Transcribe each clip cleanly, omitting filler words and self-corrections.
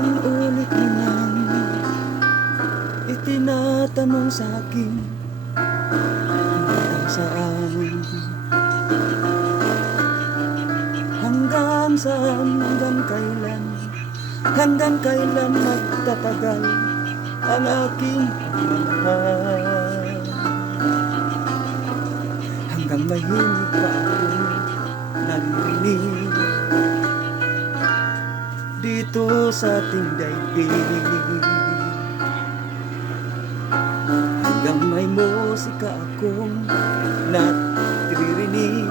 Ilang ulit mo nang itinatanong sa akin hanggang saan, hanggang saan, hanggang kailan magtatagal ang aking pagmamahal. Hanggang mahimik pa ako naririnig dito sa ating daigdig, hanggang may musika akong naririnig,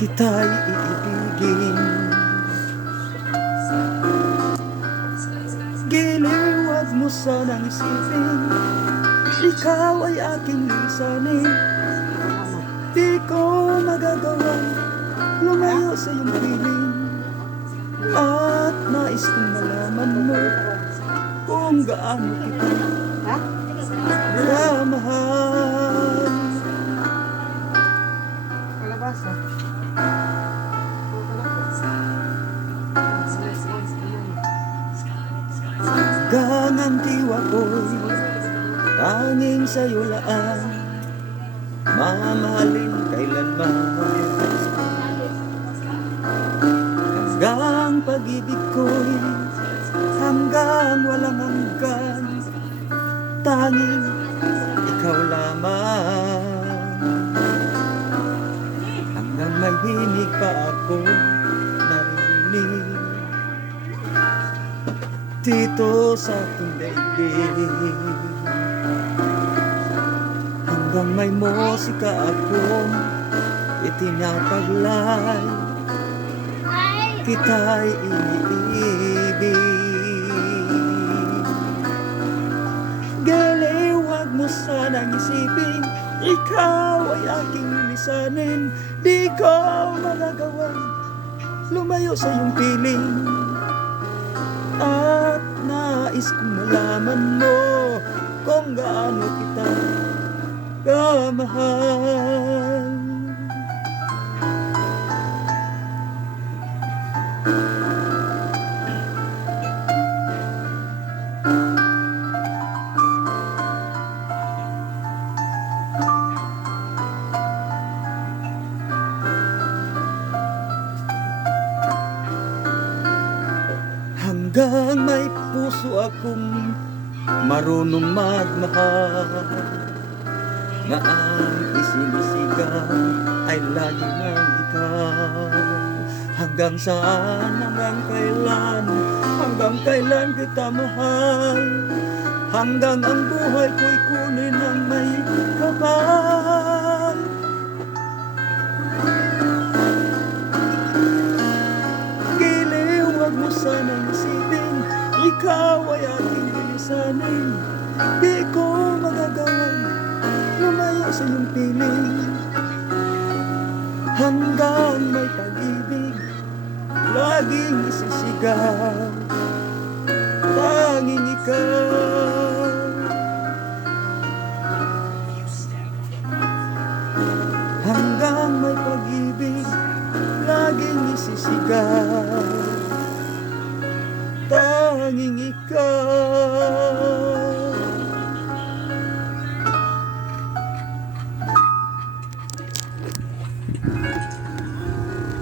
kita'y iibigin. Giliw, wag mo sanang isipin, ikaw ay aking lisanin. Di ko magagawang lumayo sa iyong piling, at nais kong malaman mo kung gaano kita minamahal. Hanggang ang diwa ko'y tanging sa'yo laan, mamahalin kailanman. Hanggang pag-ibig ko'y hanggang walang hanggan, tanging ikaw lamang. Hanggang may hinig pa ako naririnig dito sa ating daigdig, hanggang may musika akong itinataglay, kita'y iniibig. Giliw, wag mo sanang isipin, ikaw ay aking lisanin. Di ko magagawang lumayo sa iyong piling, at nais kong malaman mo kung gaano kita kamahal. Hanggang may puso akong marunong magmahal, na ang isinisigaw ay lagi ng ikaw. Hanggang saan, hanggang kailan kita mahal, hanggang ang buhay ko'y kunin ng may kapal. Giliw, wag mo sanang isipin, ikaw ay aking bilisanin. Di ko magagawang lumayo sa iyong piling, hanggang may pag-ibig laging isisigaw, tanging ikaw. Hanggang may pag-ibig laging isisigaw, tanging ikaw.